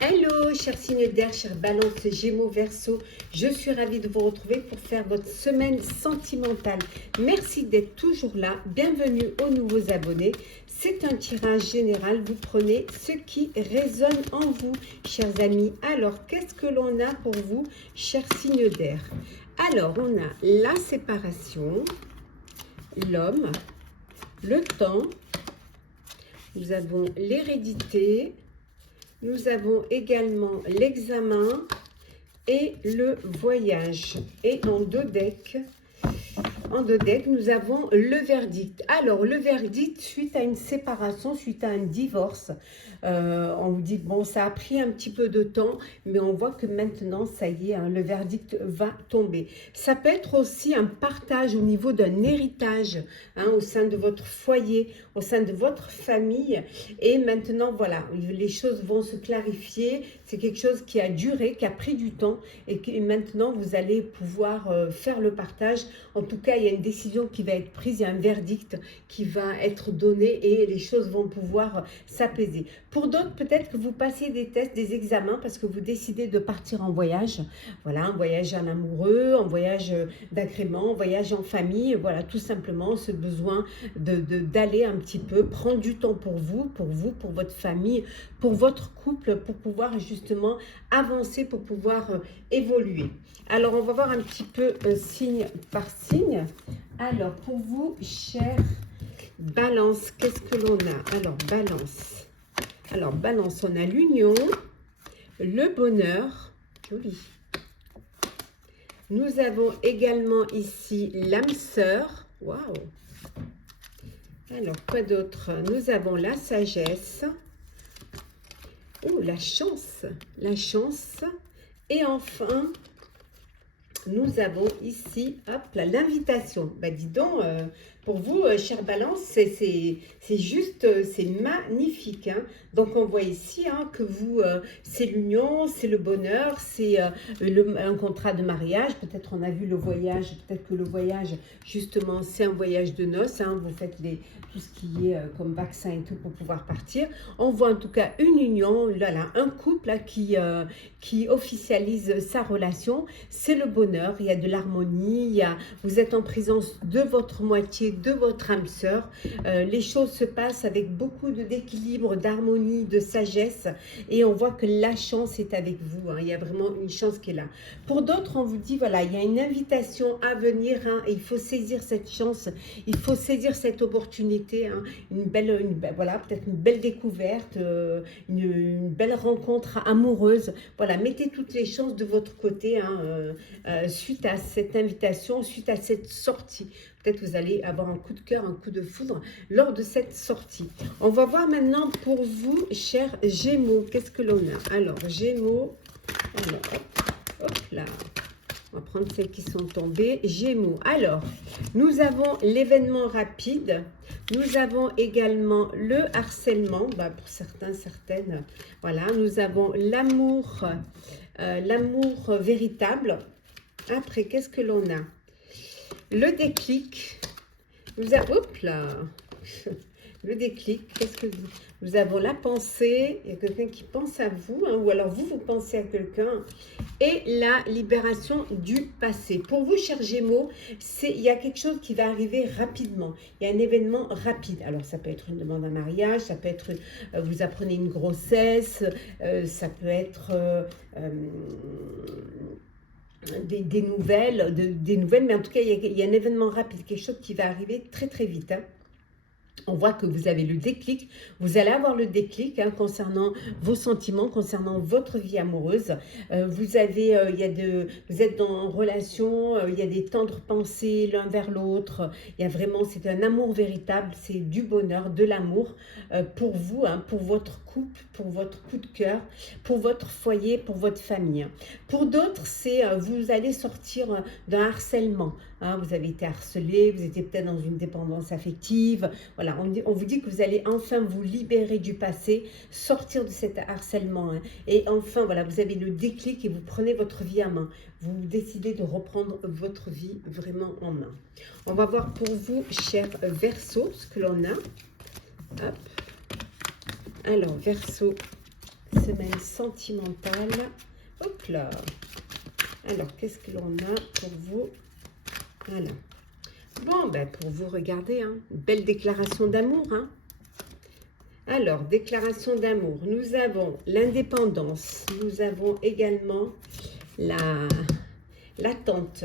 Hello, chers signes d'air, chers balances, gémeaux, verseaux. Je suis ravie de vous retrouver pour faire votre semaine sentimentale. Merci d'être toujours là. Bienvenue aux nouveaux abonnés. C'est un tirage général. Vous prenez ce qui résonne en vous, chers amis. Alors, qu'est-ce que l'on a pour vous, chers signes d'air? Alors, on a la séparation, l'homme, le temps, nous avons l'hérédité, nous avons également l'examen et le voyage. Et en deux decks, nous avons le verdict. Alors, le verdict, suite à une séparation, suite à un divorce, on vous dit, bon, ça a pris un petit peu de temps, mais on voit que maintenant, ça y est, hein, le verdict va tomber. Ça peut être aussi un partage au niveau d'un héritage, hein, au sein de votre foyer, au sein de votre famille. Et maintenant, voilà, les choses vont se clarifier. C'est quelque chose qui a duré, qui a pris du temps, et que maintenant, vous allez pouvoir faire le partage. En tout cas, il y a une décision qui va être prise, il y a un verdict qui va être donné et les choses vont pouvoir s'apaiser. Pour d'autres, peut-être que vous passez des tests, des examens parce que vous décidez de partir en voyage. Voilà, un voyage en amoureux, un voyage d'agrément, un voyage en famille. Voilà, tout simplement ce besoin d'aller un petit peu, prendre du temps pour vous, pour votre famille, pour votre couple, pour pouvoir justement avancer, pour pouvoir évoluer. Alors, on va voir un petit peu signe par signe. Alors, pour vous, chère Balance, qu'est-ce que l'on a? Alors, Balance, on a l'union, le bonheur, joli. Nous avons également ici l'âme sœur, waouh. Alors, quoi d'autre? Nous avons la sagesse, oh, la chance, et enfin, nous avons ici, hop là, l'invitation. Bah dis donc, pour vous, chère Balance, c'est juste, c'est magnifique. Hein. Donc on voit ici hein, que vous, c'est l'union, c'est le bonheur, c'est un contrat de mariage. Peut-être on a vu le voyage, peut-être que le voyage, justement, c'est un voyage de noces. Hein. Vous faites tout ce qui est comme vaccin et tout pour pouvoir partir. On voit en tout cas une union, là, un couple là, qui officialise sa relation. C'est le bonheur. Il y a de l'harmonie, vous êtes en présence de votre moitié, de votre âme sœur. Les choses se passent avec beaucoup d'équilibre, d'harmonie, de sagesse et on voit que la chance est avec vous. Hein. Il y a vraiment une chance qui est là. Pour d'autres, on vous dit, voilà, il y a une invitation à venir hein, et il faut saisir cette chance, il faut saisir cette opportunité. Hein. Voilà, peut-être une belle découverte, une belle rencontre amoureuse. Voilà, mettez toutes les chances de votre côté hein, suite à cette invitation, suite à cette sortie. Peut-être vous allez avoir un coup de cœur, un coup de foudre lors de cette sortie. On va voir maintenant pour vous, chers Gémeaux, qu'est-ce que l'on a? Alors, Gémeaux, alors, hop là. On va prendre celles qui sont tombées. Gémeaux. Alors, nous avons l'événement rapide. Nous avons également le harcèlement. Bah, pour certains, certaines. Voilà. Nous avons l'amour, l'amour véritable. Après, qu'est-ce que l'on a? Le déclic. Hop là. Le déclic, qu'est-ce que nous avons? La pensée, il y a quelqu'un qui pense à vous, hein, ou alors vous pensez à quelqu'un, et la libération du passé. Pour vous, chers Gémeaux, il y a quelque chose qui va arriver rapidement. Il y a un événement rapide. Alors, ça peut être une demande en mariage, ça peut être, vous apprenez une grossesse, ça peut être... des nouvelles, mais en tout cas, il y a un événement rapide, quelque chose qui va arriver très, très vite. Hein. On voit que vous avez le déclic, vous allez avoir le déclic hein, concernant vos sentiments, concernant votre vie amoureuse. Vous êtes en relation, il y a des tendres pensées l'un vers l'autre. Il y a vraiment, c'est un amour véritable, c'est du bonheur, de l'amour pour vous, hein, pour votre couple, pour votre coup de cœur, pour votre foyer, pour votre famille. Pour d'autres, vous allez sortir d'un harcèlement. Hein, vous avez été harcelé, vous étiez peut-être dans une dépendance affective. Voilà, on vous dit que vous allez enfin vous libérer du passé, sortir de cet harcèlement. Hein, et enfin, voilà, vous avez le déclic et vous prenez votre vie en main. Vous décidez de reprendre votre vie vraiment en main. On va voir pour vous, chers Verseaux, ce que l'on a. Hop. Alors, Verseau, semaine sentimentale. Hop là. Alors, qu'est-ce que l'on a pour vous? Voilà. Bon, ben pour vous, regardez, hein, une belle déclaration d'amour. Hein. Alors, déclaration d'amour. Nous avons l'indépendance. Nous avons également l'attente.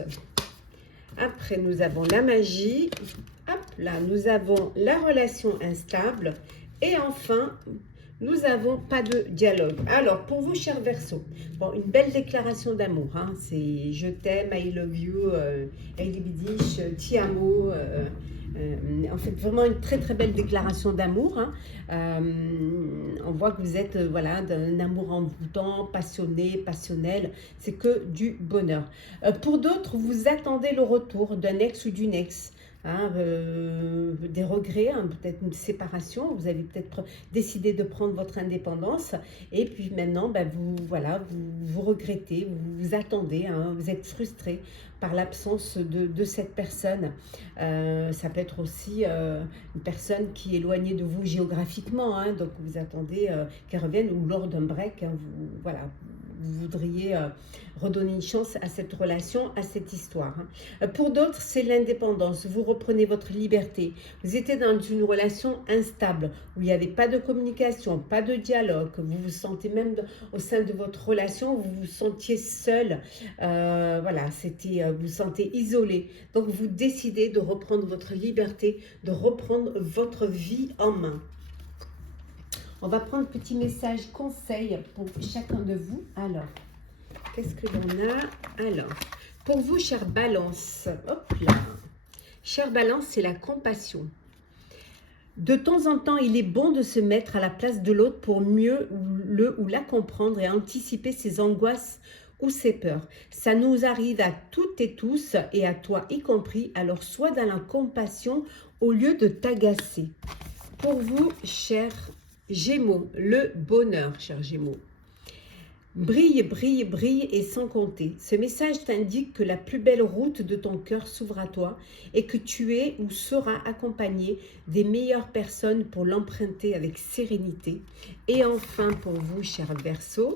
Après, nous avons la magie. Hop là, nous avons la relation instable. Et enfin, nous n'avons pas de dialogue. Alors, pour vous, chers Verseaux, bon, une belle déclaration d'amour. Hein, c'est je t'aime, I love you, Bidish, ti amo. En fait, vraiment une très très belle déclaration d'amour. Hein. On voit que vous êtes voilà, d'un amour envoûtant, passionné, passionnel. C'est que du bonheur. Pour d'autres, vous attendez le retour d'un ex ou d'une ex. Hein, des regrets, hein, peut-être une séparation, vous avez peut-être décidé de prendre votre indépendance et puis maintenant ben, vous regrettez, vous attendez, hein, vous êtes frustré par l'absence de cette personne. Ça peut être aussi une personne qui est éloignée de vous géographiquement, hein, donc vous attendez qu'elle revienne ou lors d'un break, hein, vous voudriez redonner une chance à cette relation, à cette histoire. Hein. Pour d'autres, c'est l'indépendance. Vous reprenez votre liberté. Vous étiez dans une relation instable, où il n'y avait pas de communication, pas de dialogue. Vous vous sentez même au sein de votre relation, vous vous sentiez seul. Voilà, vous vous sentez isolé. Donc, vous décidez de reprendre votre liberté, de reprendre votre vie en main. On va prendre un petit message conseil pour chacun de vous. Alors, qu'est-ce que l'on a? Alors, pour vous, chère Balance, hop là. Chère Balance, c'est la compassion. De temps en temps, il est bon de se mettre à la place de l'autre pour mieux le ou la comprendre et anticiper ses angoisses ou ses peurs. Ça nous arrive à toutes et tous et à toi y compris. Alors, sois dans la compassion au lieu de t'agacer. Pour vous, chère Gémeaux, le bonheur, cher Gémeaux. Brille, brille, brille et sans compter. Ce message t'indique que la plus belle route de ton cœur s'ouvre à toi et que tu es ou seras accompagné des meilleures personnes pour l'emprunter avec sérénité. Et enfin, pour vous, cher Verseau,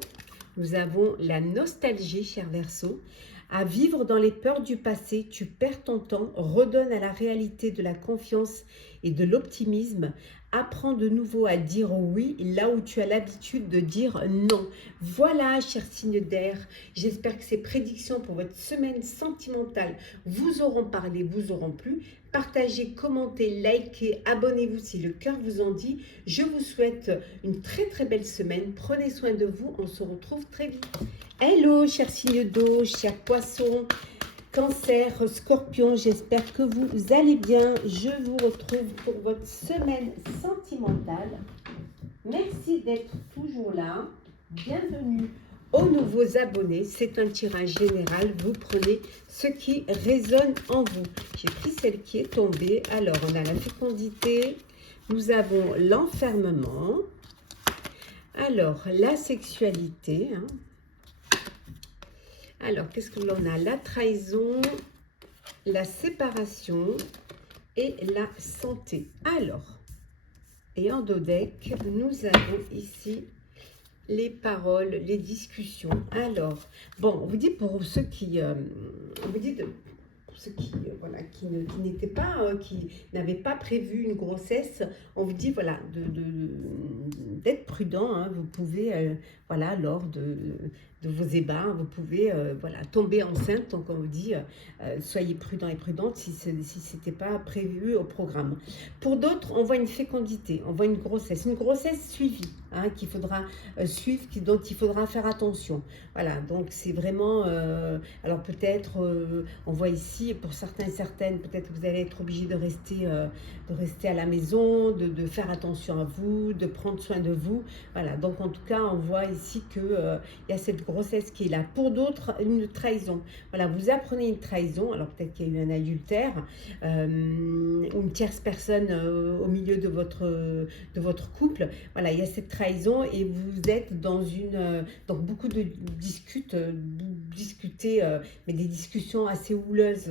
nous avons la nostalgie, cher Verseau. À vivre dans les peurs du passé, tu perds ton temps, redonne à la réalité de la confiance et de l'optimisme. Apprends de nouveau à dire oui là où tu as l'habitude de dire non. Voilà, cher signe d'air, j'espère que ces prédictions pour votre semaine sentimentale vous auront parlé, vous auront plu. Partagez, commentez, likez, abonnez-vous si le cœur vous en dit. Je vous souhaite une très très belle semaine. Prenez soin de vous, on se retrouve très vite. Hello, chers signes d'eau, chers poissons, Cancer, Scorpion, j'espère que vous allez bien. Je vous retrouve pour votre semaine sentimentale. Merci d'être toujours là. Bienvenue aux nouveaux abonnés. C'est un tirage général. Vous prenez ce qui résonne en vous. J'ai pris celle qui est tombée. Alors, on a la fécondité. Nous avons l'enfermement. Alors, la sexualité, hein. Alors, qu'est-ce que l'on a? La trahison, la séparation et la santé. Alors, et en dos deck, nous avons ici les paroles, les discussions. Alors, bon, on vous dit pour ceux qui... on vous dit pour ceux qui, voilà, qui n'étaient pas, qui n'avaient pas prévu une grossesse, on vous dit, voilà, d'être prudent. Hein, vous pouvez, voilà, lors de vos ébats, vous pouvez voilà, tomber enceinte. Donc on vous dit soyez prudents et prudentes si ce n'était pas prévu au programme. Pour d'autres, on voit une fécondité, on voit une grossesse suivie, hein, qu'il faudra suivre, dont il faudra faire attention. Voilà, donc c'est vraiment, alors peut-être, on voit ici, pour certains et certaines, peut-être que vous allez être obligé de rester à la maison, de faire attention à vous, de prendre soin de vous. Voilà, donc en tout cas, on voit ici qu'il y a cette grossesse qui est là. Pour d'autres, une trahison. Voilà, vous apprenez une trahison, alors peut-être qu'il y a eu un adultère, ou une tierce personne au milieu de votre couple. Voilà, il y a cette trahison trahison et vous êtes dans donc beaucoup de discuter, mais des discussions assez houleuses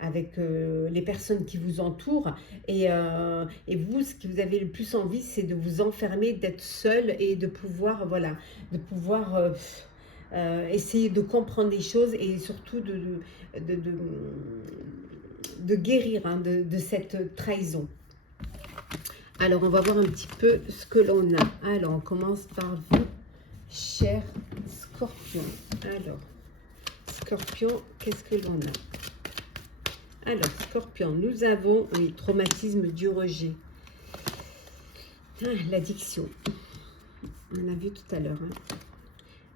avec les personnes qui vous entourent. Et vous, ce que vous avez le plus envie, c'est de vous enfermer, d'être seul et de pouvoir, voilà, de pouvoir essayer de comprendre les choses et surtout de guérir hein, de cette trahison. Alors, on va voir un petit peu ce que l'on a. Alors, on commence par vous, cher Scorpion. Alors, Scorpion, qu'est-ce que l'on a? Alors, Scorpion, nous avons, oui, traumatisme du rejet. Ah, l'addiction. On a vu tout à l'heure. Hein.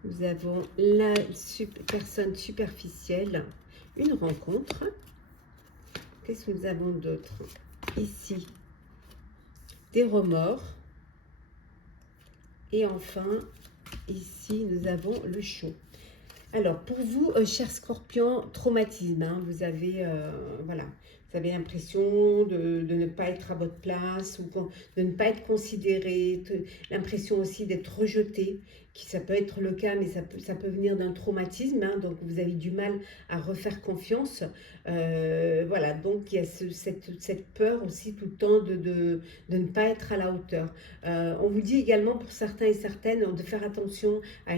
Nous avons la personne superficielle, une rencontre. Qu'est-ce que nous avons d'autre? Ici, des remords. Et enfin, ici, nous avons le chaud. Alors, pour vous, cher Scorpion, traumatisme, hein, vous avez, voilà, vous avez l'impression de ne pas être à votre place, ou de ne pas être considéré, l'impression aussi d'être rejeté, ça peut être le cas, mais ça peut venir d'un traumatisme, hein, donc vous avez du mal à refaire confiance. Voilà, donc il y a cette peur aussi tout le temps de ne pas être à la hauteur. On vous dit également pour certains et certaines de faire attention à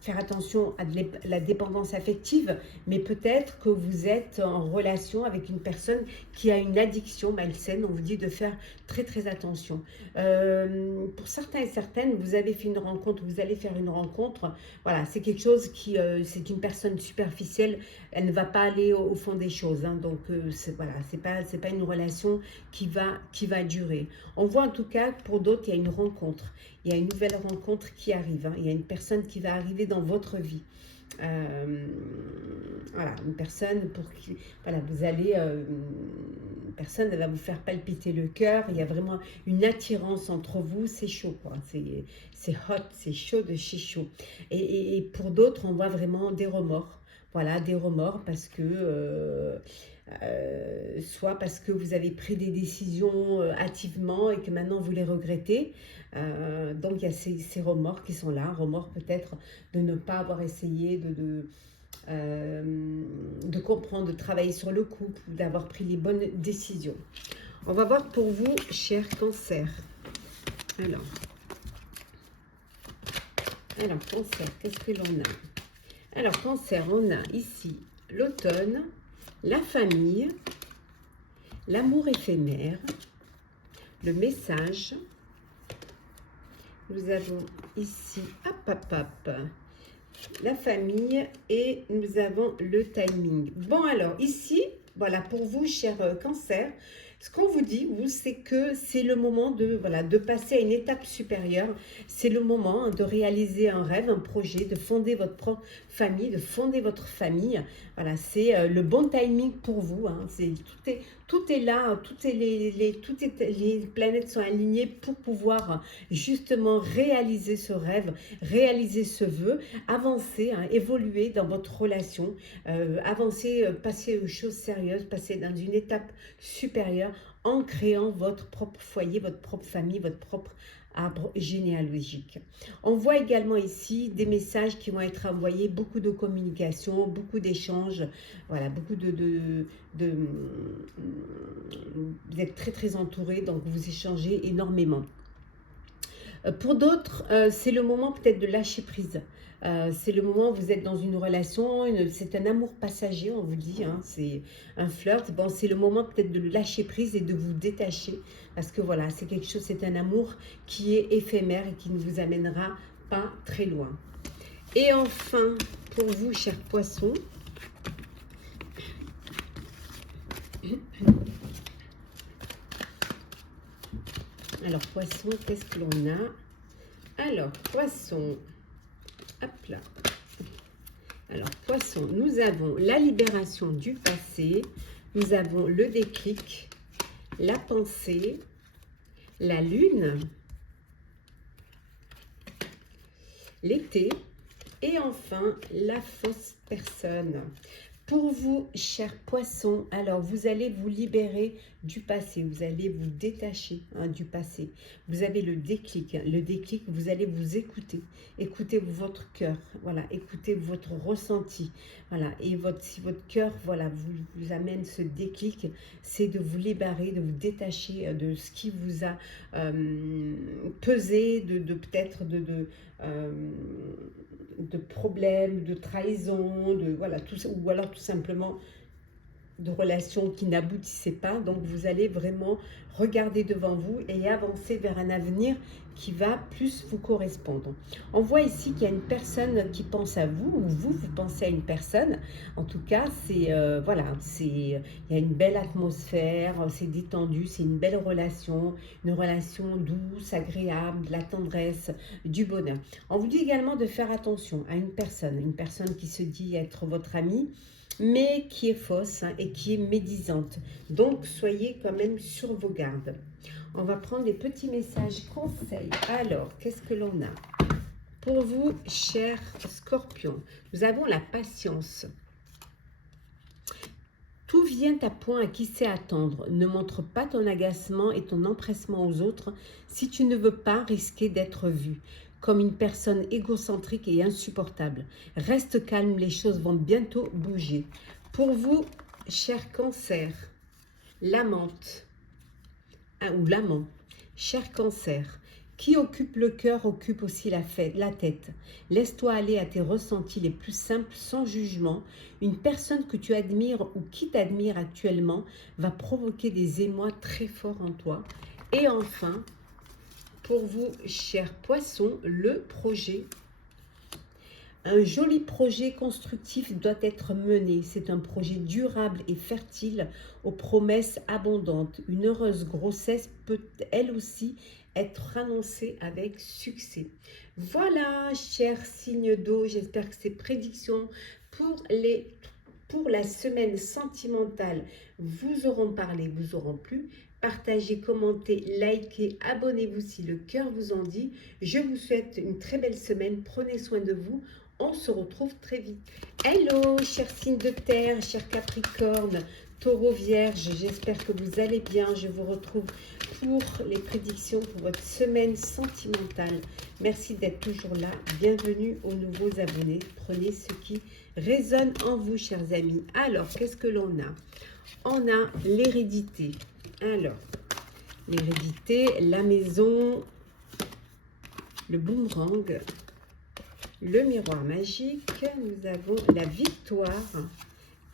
faire attention à la dépendance affective, mais peut-être que vous êtes en relation avec une personne qui a une addiction malsaine. On vous dit de faire très très attention. Pour certains et certaines, vous avez fait une rencontre, vous allez faire une rencontre. Voilà, c'est quelque chose qui, c'est une personne superficielle. Elle ne va pas aller au fond des choses. Hein, donc voilà, c'est pas une relation qui va durer. On voit en tout cas pour d'autres, il y a une rencontre. Il y a une nouvelle rencontre qui arrive. Hein. Il y a une personne qui va arriver dans votre vie. Voilà, une personne pour qui, voilà, vous allez, une personne, elle va vous faire palpiter le cœur. Il y a vraiment une attirance entre vous. C'est chaud, quoi. C'est hot, c'est chaud de chez chaud. Et pour d'autres, on voit vraiment des remords. Voilà, des remords parce que soit parce que vous avez pris des décisions hâtivement et que maintenant vous les regrettez. Donc il y a ces remords qui sont là, remords peut-être de ne pas avoir essayé de comprendre, de travailler sur le couple, d'avoir pris les bonnes décisions. On va voir pour vous, cher Cancer. Alors Cancer, qu'est-ce que l'on a? Alors Cancer, on a ici l'automne, la famille, l'amour éphémère, le message. Nous avons ici, la famille et nous avons le timing. Bon alors, ici, voilà, pour vous, cher Cancer, ce qu'on vous dit, vous, c'est que c'est le moment de passer à une étape supérieure. C'est le moment de réaliser un rêve, un projet, de fonder votre propre famille, de fonder votre famille. Voilà, c'est le bon timing pour vous. Hein. Tout est là, les planètes sont alignées pour pouvoir justement réaliser ce rêve, réaliser ce vœu, avancer, hein, évoluer dans votre relation, avancer, passer aux choses sérieuses, passer dans une étape supérieure en créant votre propre foyer, votre propre famille, votre propre arbre généalogique. On voit également ici des messages qui vont être envoyés, beaucoup de communication, beaucoup d'échanges, voilà, beaucoup vous êtes très très entouré, donc vous échangez énormément. Pour d'autres, c'est le moment peut-être de lâcher prise. C'est le moment où vous êtes dans une relation, c'est un amour passager, on vous dit, hein, c'est un flirt. Bon, c'est le moment peut-être de lâcher prise et de vous détacher, parce que voilà, c'est quelque chose, c'est un amour qui est éphémère et qui ne vous amènera pas très loin. Et enfin, pour vous, chers poissons, alors poisson, qu'est-ce que l'on a? Alors poisson, hop là. Alors poisson, nous avons la libération du passé, nous avons le déclic, la pensée, la lune, l'été et enfin la fausse personne. Pour vous, chers poissons, alors vous allez vous libérer du passé. Vous allez vous détacher du passé. Vous avez le déclic. Le déclic, vous allez vous écouter. Écoutez votre cœur. Voilà, écoutez votre ressenti. Voilà, et si votre cœur, voilà, vous amène ce déclic, c'est de vous libérer, de vous détacher de ce qui vous a pesé, peut-être de problèmes, de trahison, voilà, tout ça, ou alors tout simplement de relations qui n'aboutissaient pas. Donc vous allez vraiment regarder devant vous et avancer vers un avenir qui va plus vous correspondre. On voit ici qu'il y a une personne qui pense à vous, ou vous pensez à une personne. En tout cas, c'est voilà, il y a une belle atmosphère, c'est détendu, c'est une belle relation, une relation douce, agréable, de la tendresse, du bonheur. On vous dit également de faire attention à une personne qui se dit être votre amie, mais qui est fausse et qui est médisante. Donc, soyez quand même sur vos gardes. On va prendre des petits messages conseils. Alors, qu'est-ce que l'on a pour vous, chers scorpions? Nous avons la patience. Tout vient à point à qui sait attendre. Ne montre pas ton agacement et ton empressement aux autres si tu ne veux pas risquer d'être vu comme une personne égocentrique et insupportable. Reste calme, les choses vont bientôt bouger. Pour vous, cher cancer, l'amante, ou l'amant, cher cancer, qui occupe le cœur occupe aussi la tête. Laisse-toi aller à tes ressentis les plus simples sans jugement. Une personne que tu admires ou qui t'admire actuellement va provoquer des émois très forts en toi. Et enfin, pour vous, chers poissons, le projet. Un joli projet constructif doit être mené. C'est un projet durable et fertile aux promesses abondantes. Une heureuse grossesse peut elle aussi être annoncée avec succès. Voilà, chers signes d'eau, j'espère que ces prédictions pour la semaine sentimentale vous auront parlé, vous auront plu. Partagez, commentez, likez, abonnez-vous si le cœur vous en dit. Je vous souhaite une très belle semaine. Prenez soin de vous. On se retrouve très vite. Hello, chers signes de terre, chers Capricorne, Taureau, Vierge. J'espère que vous allez bien. Je vous retrouve pour les prédictions pour votre semaine sentimentale. Merci d'être toujours là. Bienvenue aux nouveaux abonnés. Prenez ce qui résonne en vous, chers amis. Alors, qu'est-ce que l'on a? On a l'hérédité. Alors, l'hérédité, la maison, le boomerang, le miroir magique, nous avons la victoire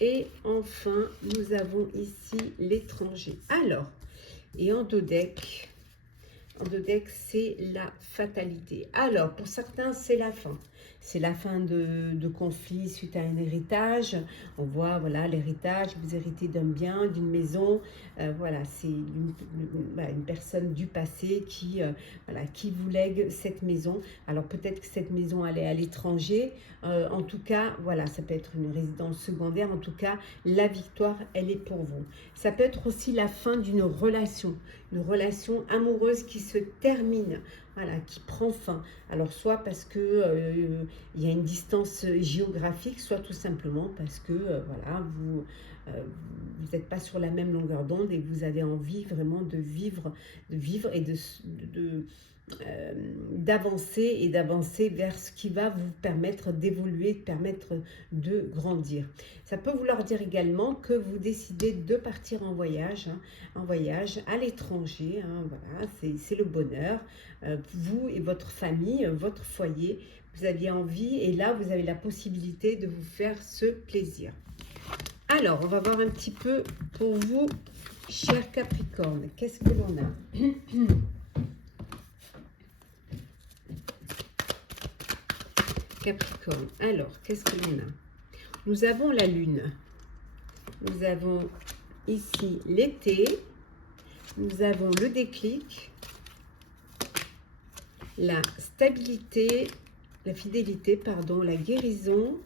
et enfin, nous avons ici l'étranger. Alors, et en dos deck, c'est la fatalité. Alors, pour certains, c'est la fin. C'est la fin de conflits suite à un héritage. On voit, voilà, l'héritage, vous héritez d'un bien, d'une maison. Voilà, c'est une personne du passé qui vous lègue cette maison. Alors, peut-être que cette maison, elle est à l'étranger. En tout cas, voilà, ça peut être une résidence secondaire. En tout cas, la victoire, elle est pour vous. Ça peut être aussi la fin d'une relation amoureuse qui se termine, voilà, qui prend fin. Alors, soit parce que il y a une distance géographique, soit tout simplement parce que voilà, vous n'êtes pas sur la même longueur d'onde et vous avez envie vraiment de vivre et d'avancer vers ce qui va vous permettre d'évoluer, permettre de grandir. Ça peut vouloir dire également que vous décidez de partir en voyage à l'étranger. Voilà, c'est le bonheur. Vous et votre famille, votre foyer, vous aviez envie et là, vous avez la possibilité de vous faire ce plaisir. Alors, on va voir un petit peu pour vous, chers Capricorne. Qu'est-ce que l'on a? Capricorne. Alors, qu'est-ce que l'on a? Nous avons la lune. Nous avons ici l'été. Nous avons le déclic. La stabilité, la fidélité, pardon, la guérison.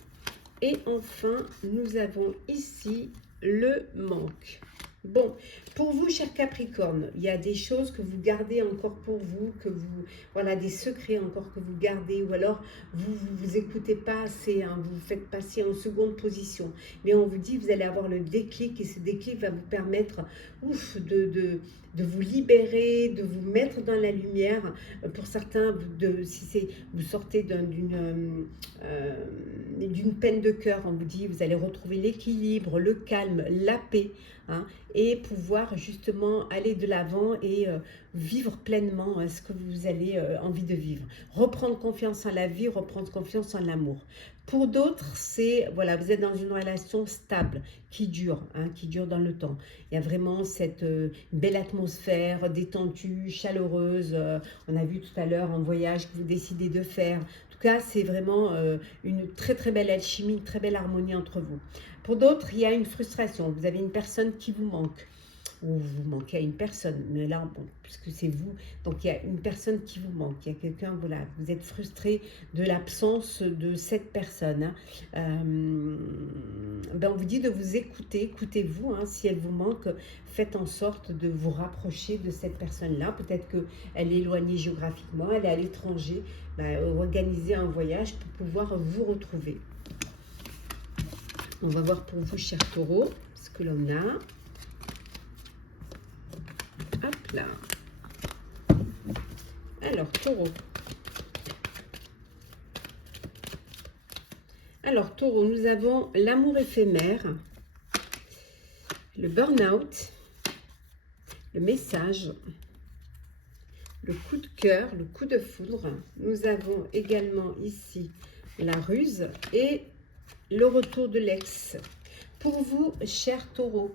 Et enfin, nous avons ici le manque. Bon, Pour vous, cher Capricorne, il y a des choses que vous gardez encore pour vous, voilà, des secrets encore que vous gardez, ou alors vous écoutez pas assez, hein, vous faites passer en seconde position. Mais on vous dit, vous allez avoir le déclic, et ce déclic va vous permettre, de vous libérer, de vous mettre dans la lumière. Pour certains, si vous sortez d'une peine de cœur, on vous dit, vous allez retrouver l'équilibre, le calme, la paix, hein, et pouvoir justement aller de l'avant et vivre pleinement ce que vous avez envie de vivre. Reprendre confiance en la vie, reprendre confiance en l'amour. Pour d'autres, c'est, voilà, vous êtes dans une relation stable, qui dure, hein, qui dure dans le temps. Il y a vraiment cette belle atmosphère, détendue, chaleureuse. On a vu tout à l'heure un voyage que vous décidez de faire. En tout cas, c'est vraiment une très très belle alchimie, une très belle harmonie entre vous. Pour d'autres, il y a une frustration. Vous avez une personne qui vous manque. Ou vous manquez à une personne, mais là, bon, puisque c'est vous, donc il y a une personne qui vous manque, il y a quelqu'un, voilà, vous êtes frustré de l'absence de cette personne. Hein. Ben on vous dit de vous écouter, écoutez-vous, hein, si elle vous manque, faites en sorte de vous rapprocher de cette personne-là. Peut-être qu'elle est éloignée géographiquement, elle est à l'étranger, ben, organisez un voyage pour pouvoir vous retrouver. On va voir pour vous, cher Taureau, ce que l'on a. Hop là. Alors, Taureau. Alors, Taureau, nous avons l'amour éphémère, le burn-out, le message, le coup de cœur, le coup de foudre. Nous avons également ici la ruse et le retour de l'ex. Pour vous, cher Taureau,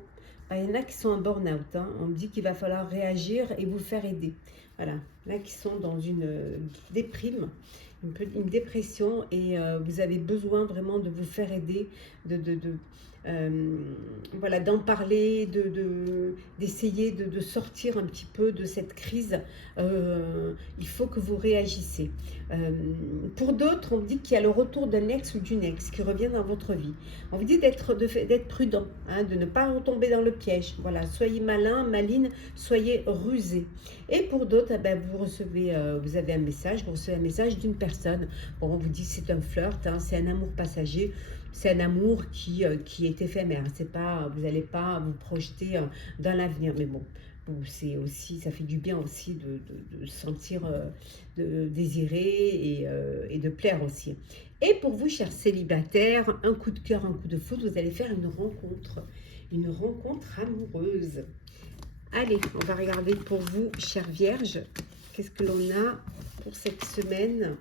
il y en a qui sont en burn-out, hein. On me dit qu'il va falloir réagir et vous faire aider. Voilà, là qui sont dans une déprime, une dépression, et vous avez besoin vraiment de vous faire aider, voilà, d'en parler, d'essayer de sortir un petit peu de cette crise. Il faut que vous réagissez. Pour d'autres, on vous dit qu'il y a le retour d'un ex ou d'une ex qui revient dans votre vie. On vous dit d'être prudent, hein, de ne pas retomber dans le piège. Voilà, soyez malin, maline, soyez rusé. Et pour d'autres, ben, vous avez un message, vous recevez un message d'une personne. Bon, on vous dit c'est un flirt, hein, c'est un amour passager. C'est un amour qui est éphémère. C'est pas, vous n'allez pas vous projeter dans l'avenir. Mais bon, c'est aussi, ça fait du bien aussi de sentir désirer et de plaire aussi. Et pour vous, chers célibataires, un coup de cœur, un coup de foudre, vous allez faire une rencontre amoureuse. Allez, on va regarder pour vous, chères vierges, qu'est-ce que l'on a pour cette semaine.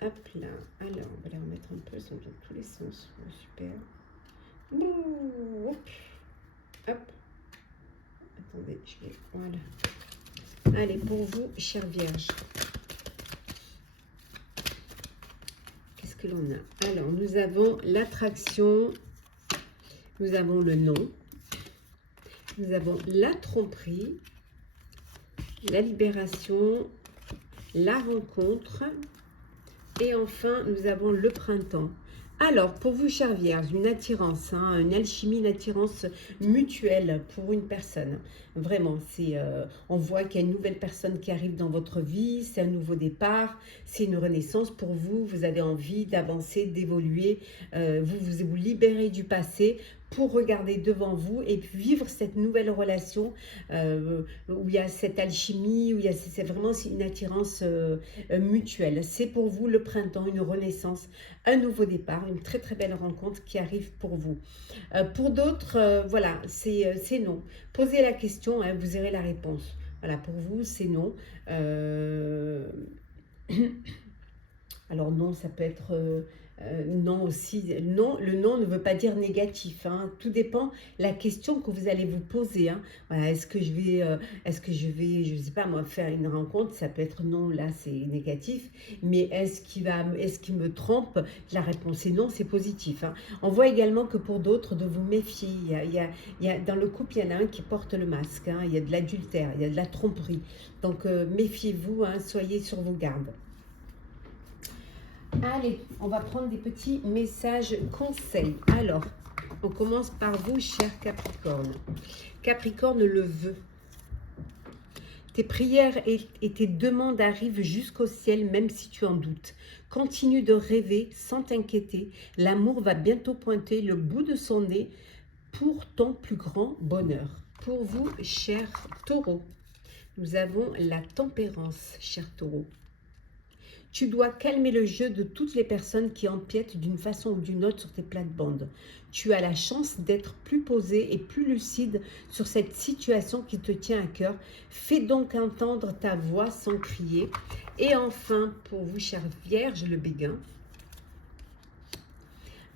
Hop là, alors on va les remettre un peu, ils sont dans tous les sens, super. Hop, hop. Attendez, je vais, voilà. Allez, pour vous, chère Vierge. Qu'est-ce que l'on a? Alors, nous avons l'attraction, nous avons le non, nous avons la tromperie, la libération, la rencontre. Et enfin, nous avons le printemps. Alors, pour vous, chère Vierge, une attirance, hein, une alchimie, une attirance mutuelle pour une personne. Vraiment, on voit qu'il y a une nouvelle personne qui arrive dans votre vie, c'est un nouveau départ, c'est une renaissance pour vous. Vous avez envie d'avancer, d'évoluer, vous libérez du passé pour regarder devant vous et vivre cette nouvelle relation où il y a cette alchimie, où c'est vraiment une attirance mutuelle. C'est pour vous le printemps, une renaissance, un nouveau départ, une très très belle rencontre qui arrive pour vous. Pour d'autres, voilà, c'est non. Posez la question, hein, vous aurez la réponse. Voilà, pour vous, c'est non. Alors non, ça peut être non aussi. Non, le non ne veut pas dire négatif, hein. Tout dépend la question que vous allez vous poser. Hein. Voilà, est-ce que je vais, je sais pas moi, faire une rencontre? Ça peut être non, là c'est négatif. Mais est-ce qu'il me trompe? La réponse est non, c'est positif. Hein. On voit également que pour d'autres, de vous méfier. Dans le couple, il y en a un qui porte le masque. Hein. Il y a de l'adultère, il y a de la tromperie. Donc méfiez-vous, hein, soyez sur vos gardes. Allez, on va prendre des petits messages conseils. Alors, On commence par vous, cher Capricorne. Capricorne le veut. Tes prières et tes demandes arrivent jusqu'au ciel, même si tu en doutes. Continue de rêver sans t'inquiéter. L'amour va bientôt pointer le bout de son nez pour ton plus grand bonheur. Pour vous, cher Taureau, nous avons la tempérance, cher Taureau. Tu dois calmer le jeu de toutes les personnes qui empiètent d'une façon ou d'une autre sur tes plates-bandes. Tu as la chance d'être plus posé et plus lucide sur cette situation qui te tient à cœur. Fais donc entendre ta voix sans crier. Et enfin, pour vous, chère Vierge, le béguin,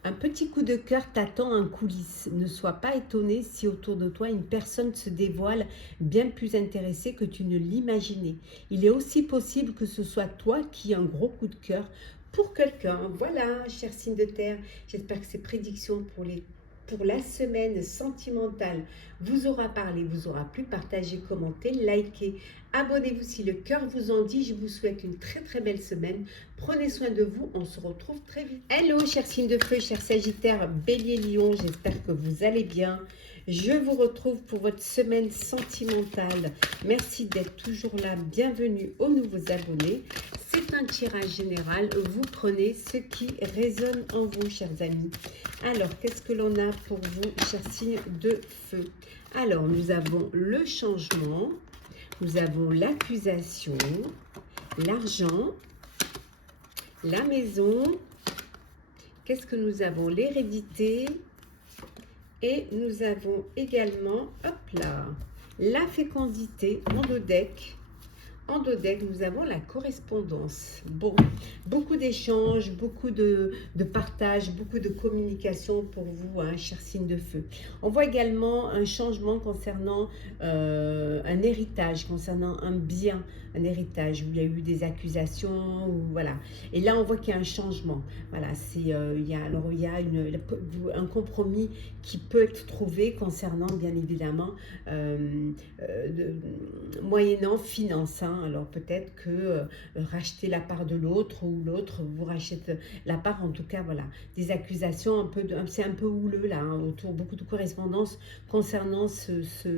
un petit coup de cœur t'attend en coulisses. Ne sois pas étonné si autour de toi une personne se dévoile bien plus intéressée que tu ne l'imaginais. Il est aussi possible que ce soit toi qui aies un gros coup de cœur pour quelqu'un. Voilà, cher signe de terre, j'espère que ces prédictions pour la semaine sentimentale vous aura parlé, vous aura plu. Partagez, commentez, likez, abonnez-vous si le cœur vous en dit. Je vous souhaite une très très belle semaine. Prenez soin de vous, on se retrouve très vite. Hello, chers signes de feu, chers Sagittaires, Bélier, Lion, j'espère que vous allez bien. Je vous retrouve pour votre semaine sentimentale. Merci d'être toujours là. Bienvenue aux nouveaux abonnés. C'est un tirage général. Vous prenez ce qui résonne en vous, chers amis. Alors, qu'est-ce que l'on a pour vous, chers signes de feu? Alors, nous avons le changement. Nous avons l'accusation, l'argent, la maison. Qu'est-ce que nous avons? L'hérédité. Et nous avons également, hop là, la fécondité en deux decks. En deux decks, nous avons la correspondance. Bon, beaucoup d'échanges, beaucoup de partage, beaucoup de communication pour vous, hein, chers signes de feu. On voit également un changement concernant un héritage, concernant un bien, un héritage où il y a eu des accusations, ou, voilà. Et là, on voit qu'il y a un changement. Voilà, il y a un compromis qui peut être trouvé concernant, bien évidemment, moyennant finance. Hein. Alors peut-être que racheter la part de l'autre ou l'autre vous rachète la part. En tout cas, voilà, des accusations c'est un peu houleux là, hein, autour, beaucoup de correspondances concernant cet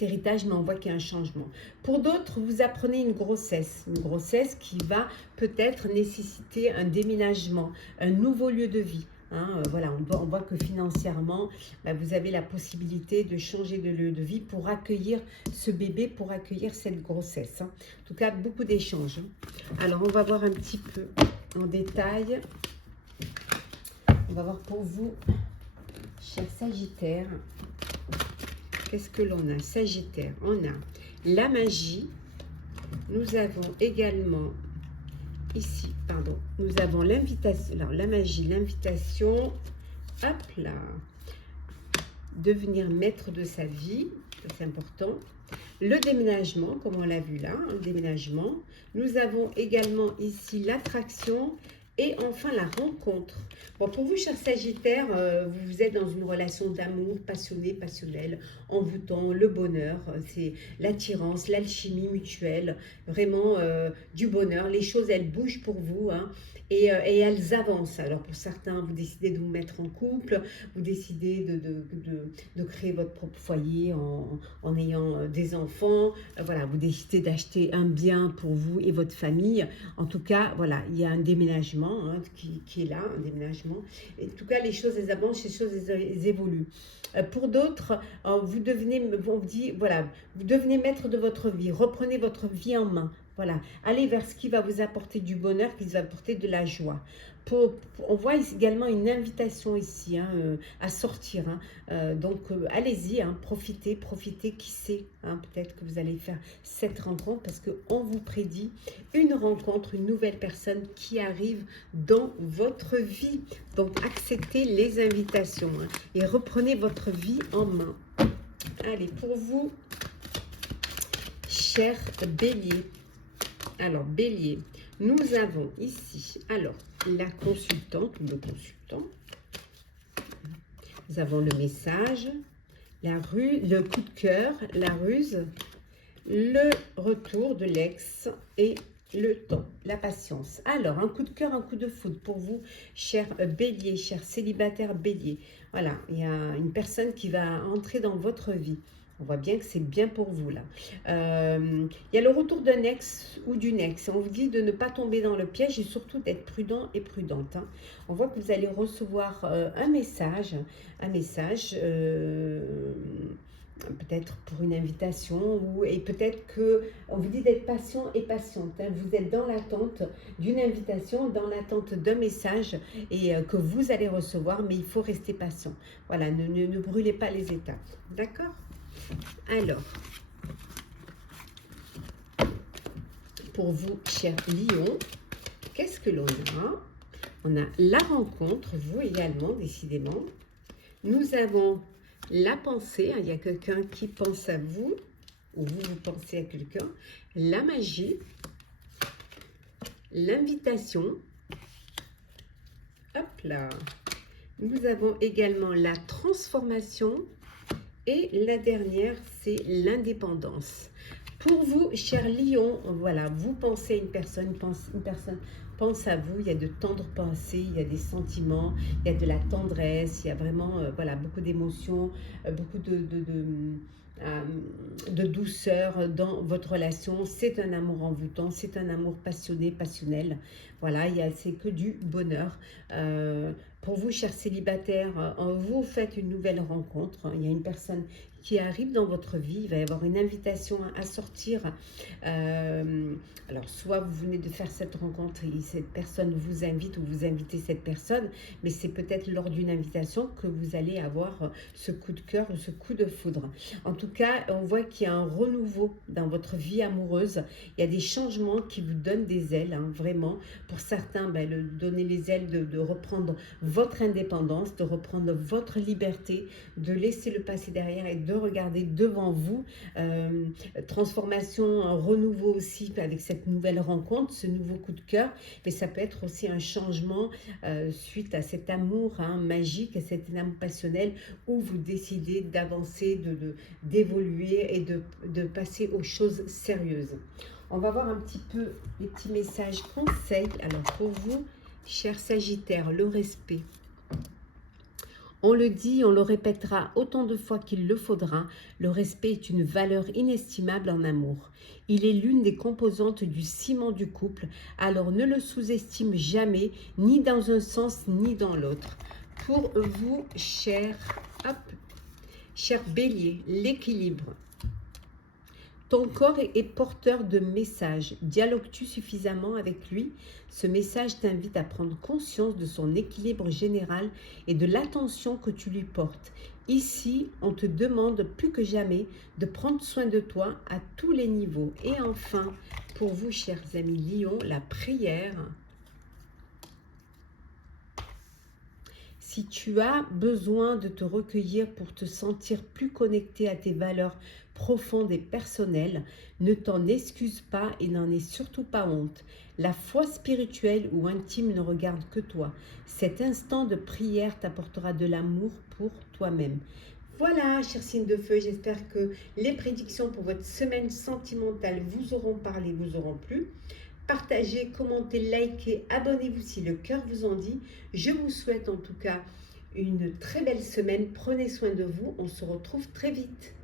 héritage, mais on voit qu'il y a un changement. Pour d'autres, vous apprenez une grossesse qui va peut-être nécessiter un déménagement, un nouveau lieu de vie. Hein, voilà, on voit que financièrement, vous avez la possibilité de changer de lieu de vie pour accueillir ce bébé, pour accueillir cette grossesse. Hein. En tout cas, beaucoup d'échanges. Hein. Alors, on va voir un petit peu en détail. On va voir pour vous, chers Sagittaires, qu'est-ce que l'on a? Sagittaire, on a la magie. Nous avons également... Ici, pardon, nous avons l'invitation, alors la magie, l'invitation, hop là, devenir maître de sa vie, c'est important. Le déménagement, comme on l'a vu là, un déménagement. Nous avons également ici l'attraction et enfin la rencontre. Bon, pour vous, chers Sagittaires, vous êtes dans une relation d'amour passionné, passionnel, envoûtant, le bonheur, c'est l'attirance, l'alchimie mutuelle, vraiment du bonheur. Les choses, elles bougent pour vous, hein, et elles avancent. Alors pour certains, vous décidez de vous mettre en couple, vous décidez de créer votre propre foyer en ayant des enfants, voilà, vous décidez d'acheter un bien pour vous et votre famille. En tout cas, voilà, il y a un déménagement, hein, qui est là, un déménagement. Et en tout cas, les choses, elles avancent, les choses, elles évoluent. Pour d'autres, vous devenez maître de votre vie, reprenez votre vie en main. Voilà, allez vers ce qui va vous apporter du bonheur, qui va vous apporter de la joie. On voit également une invitation ici, hein, à sortir. Hein. Donc, allez-y, hein, profitez, qui sait. Hein, peut-être que vous allez faire cette rencontre parce qu'on vous prédit une rencontre, une nouvelle personne qui arrive dans votre vie. Donc, acceptez les invitations, hein, et reprenez votre vie en main. Allez, pour vous, cher Bélier. Alors, Bélier, nous avons ici, alors, la consultante ou le consultant. Nous avons le message, le coup de cœur, la ruse, le retour de l'ex et le temps, la patience. Alors, un coup de cœur, un coup de foudre pour vous, cher bélier, cher célibataire bélier. Voilà, il y a une personne qui va entrer dans votre vie. On voit bien que c'est bien pour vous là. Il y a le retour d'un ex ou d'une ex. On vous dit de ne pas tomber dans le piège et surtout d'être prudent et prudente. Hein. On voit que vous allez recevoir un message peut-être pour une invitation et peut-être que on vous dit d'être patient et patiente. Hein. Vous êtes dans l'attente d'une invitation, dans l'attente d'un message et que vous allez recevoir, mais il faut rester patient. Voilà, ne brûlez pas les étapes. D'accord ? Alors, pour vous, cher Lion, qu'est-ce que l'on a? On a la rencontre, vous également, décidément. Nous avons la pensée, hein, il y a quelqu'un qui pense à vous, ou vous pensez à quelqu'un. La magie, l'invitation. Hop là. Nous avons également la transformation. Et la dernière, c'est l'indépendance. Pour vous, cher Lion, voilà, vous pensez à une personne pense à vous, il y a de tendres pensées, il y a des sentiments, il y a de la tendresse, il y a vraiment voilà, beaucoup d'émotions, beaucoup de douceur dans votre relation. C'est un amour envoûtant, c'est un amour passionné, passionnel. Voilà, c'est que du bonheur. Pour vous, chers célibataires, vous faites une nouvelle rencontre. Il y a une personne qui arrive dans votre vie. Il va y avoir une invitation à sortir. Alors, soit vous venez de faire cette rencontre et cette personne vous invite ou vous invitez cette personne, mais c'est peut-être lors d'une invitation que vous allez avoir ce coup de cœur ou ce coup de foudre. En tout cas, on voit qu'il y a un renouveau dans votre vie amoureuse. Il y a des changements qui vous donnent des ailes, hein, vraiment. Pour certains, donner les ailes de reprendre votre indépendance, de reprendre votre liberté, de laisser le passé derrière et de regarder devant vous. Transformation, un renouveau aussi avec cette nouvelle rencontre, ce nouveau coup de cœur, mais ça peut être aussi un changement suite à cet amour magique, à cet amour passionnel où vous décidez d'avancer, d'évoluer et de passer aux choses sérieuses. On va voir un petit peu les petits messages conseils. Alors pour vous, cher Sagittaire, le respect. On le dit, on le répétera autant de fois qu'il le faudra, le respect est une valeur inestimable en amour. Il est l'une des composantes du ciment du couple, alors ne le sous-estime jamais, ni dans un sens ni dans l'autre. Pour vous, cher Bélier, l'équilibre. Ton corps est porteur de messages. Dialogues-tu suffisamment avec lui? Ce message t'invite à prendre conscience de son équilibre général et de l'attention que tu lui portes. Ici, on te demande plus que jamais de prendre soin de toi à tous les niveaux. Et enfin, pour vous, chers amis Lion, la prière. Si tu as besoin de te recueillir pour te sentir plus connecté à tes valeurs profondes et personnelles, ne t'en excuse pas et n'en aie surtout pas honte. La foi spirituelle ou intime ne regarde que toi. Cet instant de prière t'apportera de l'amour pour toi-même. Voilà, chers signes de feu, j'espère que les prédictions pour votre semaine sentimentale vous auront parlé, vous auront plu. Partagez, commentez, likez, abonnez-vous si le cœur vous en dit. Je vous souhaite en tout cas une très belle semaine. Prenez soin de vous. On se retrouve très vite.